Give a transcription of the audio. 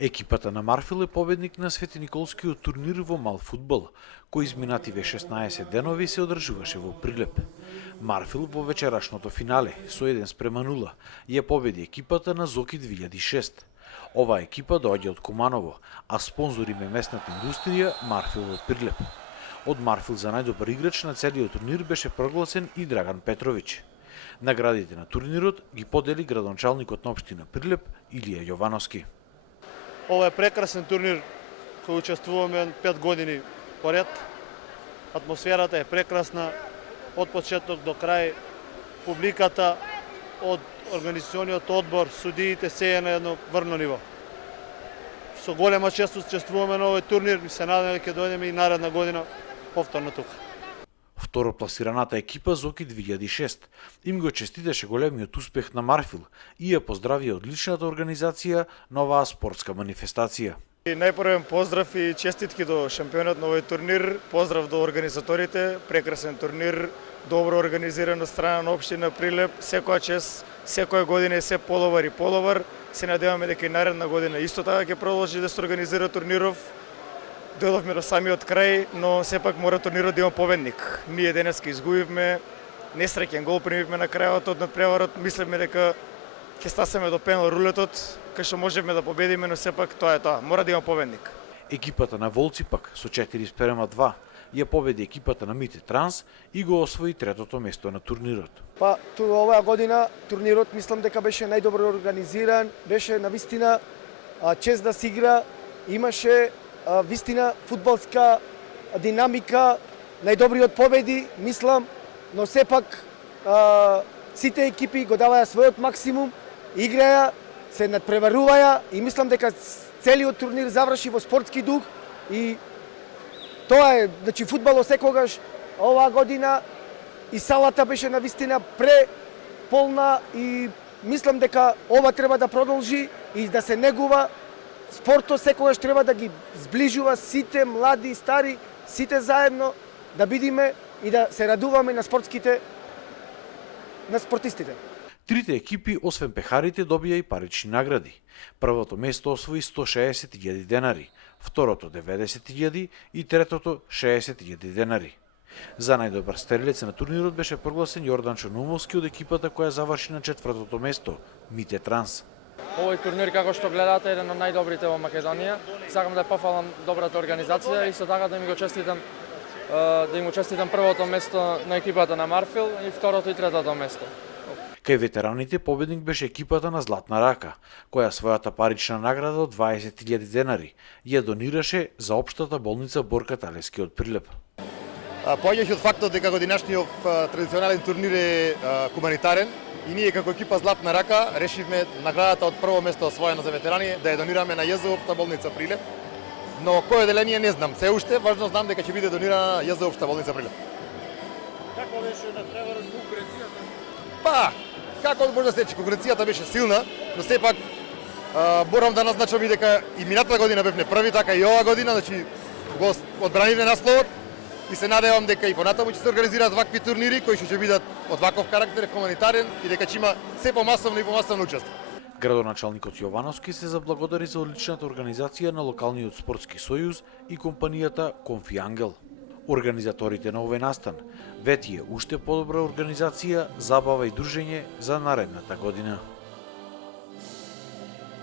Екипата на Марфил е победник на Свети Николскиот турнир во мал фудбал, кој изминативе 16 денови се одржуваше во Прилеп. Марфил во вечерашното финале со 1:0 ја победи екипата на Зоки 2006. Оваа екипа доаѓа од Куманово, а спонзор им е местната индустрија Марфил во Прилеп. Од Марфил за најдобар играч на целиот турнир беше прогласен и Драган Петровиќ. Наградите на турнирот ги подели градоначалникот на општина Прилеп Илија Јовановски. Ова е прекрасен турнир кој учествуваме 5 години поред. Атмосферата е прекрасна од почеток до крај. Публиката, од организациониот одбор, судиите се е на едно врно ниво. Со голема чест учествуваме на овој турнир и се надеваме дека ќе дојдеме и наредна година повторно тука. Второпласираната екипа Зоки 2006 им го честитеше големиот успех на Марфил и ја поздрави одличната организација на оваа спортска манифестација. Најпрвен поздрав и честитки до шампионот на овој турнир, поздрав до организаторите, прекрасен турнир, добро организиран од страна на општина Прилеп, секоја чест, секоја година е се половар и половар. Се надеваме дека и наредна година исто така ќе продолжи да се организира турниров. Дојдовме до самиот крај, но сепак мора турнирот да има победник. Ние денеска изгубивме, несреќен гол примивме на крајот од надпреварот, мислевме дека ќе стасаме до пенал рулетот, кај што можевме да победиме, но сепак тоа е тоа, мора да има победник. Екипата на Волци пак со 4:2 ја победи екипата на Мите Транс и го освои третото место на турнирот. Оваа година турнирот мислам дека беше најдобро организиран, беше навистина чест да се игра, имаше вистина фудбалска динамика, најдобриот победи, мислам, но сепак сите екипи го даваја својот максимум, играја, се надпреваруваја и мислам дека целиот турнир заврши во спортски дух и тоа е, значи фудбалот секогаш оваа година и салата беше навистина преполна и мислам дека ова треба да продолжи и да се негува. Спортот секогаш треба да ги зближува сите млади и стари, сите заедно да бидиме и да се радуваме на спортистите. Трите екипи, освен пехарите, добија и парични награди. Првото место освои 160.000 денари, второто 90.000 и третото 60.000 денари. За најдобар стрелец на турнирот беше прогласен Јордан Чонумовски од екипата која заврши на четвртото место, Мите Транс. Овој турнир, како што гледате, е еден од најдобрите во Македонија. Сакам да пофалам добрата организација и исто така да им го честитам првото место на екипата на Марфил и второто и третото место. Кај ветераните победник беше екипата на Златна рака, која својата парична награда од 20.000 денари ја донираше за општата болница Борка Талески од Прилеп. Поаѓајќи од фактот дека годинашниот традиционален турнир е хуманитарен, и ние како екипа Златна рака решивме наградата од прво место освоена за ветерани да ја донираме на ЈЗ Општа болница Прилеп. Но кој оделение не знам, се уште важно знам дека ќе биде донирана на ЈЗ Општа болница Прилеп. Како беше надпреварот конкуренцијата? Како може да се рече, конкуренцијата беше силна, но сепак морам да назначам и дека и минатата година бевме први, така и оваа година, значи го одбранивме насловот и се надевам дека и понатаму ќе се организираат вакви турнири кои ќе бидат од ваков карактер, хуманитарен и дека ќе има се помасовно и помасовно учество. Градоначалникот Јовановски се заблагодари за одличната организација на локалниот спортски сојуз и компанијата Конфи Ангел. Организаторите на овој настан ветие уште подобра организација, забава и дружење за наредната година.